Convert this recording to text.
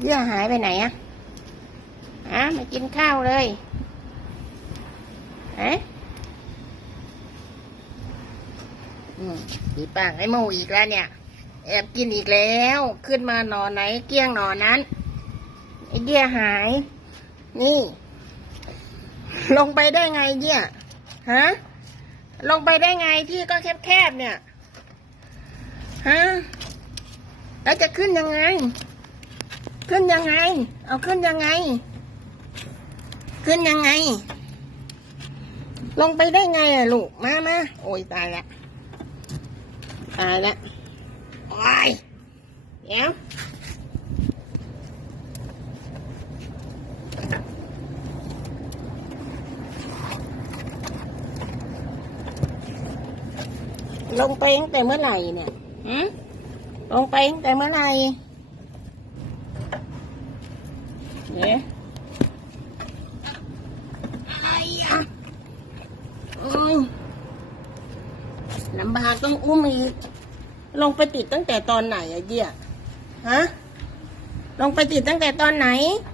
เยื่อหายไปไหนอะฮะมากินข้าวเลยฮะอืมผีปากไอ้โมอีกแล้วเนี่ย แอบกินอีกแล้ว ขึ้นมาหนอนไหน เกี้ยงหนอนนั้นไอ้เยื่อหาย นี่ ลงไปได้ไงเนี่ยฮะลงไปได้ไงที่ก็แคบๆเนี่ยฮะแล้วจะขึ้นยังไง ขึ้นยังไง เอาขึ้นยังไง ขึ้นยังไง ลงไปได้ไงอะลูก มามาโอ้ยตายละ ตายละ โอ้ยเดี๋ยวลงไปตั้งแต่เมื่อไหร่เนี่ยหืมลงไปตั้งแต่เมื่อไหร่ เนี่ยอะไรอะอืมลำบากต้องอุ้มอีก ลงไปติดตั้งแต่ตอนไหนอะเยี่ยฮะ ลงไปติดตั้งแต่ตอนไหนเ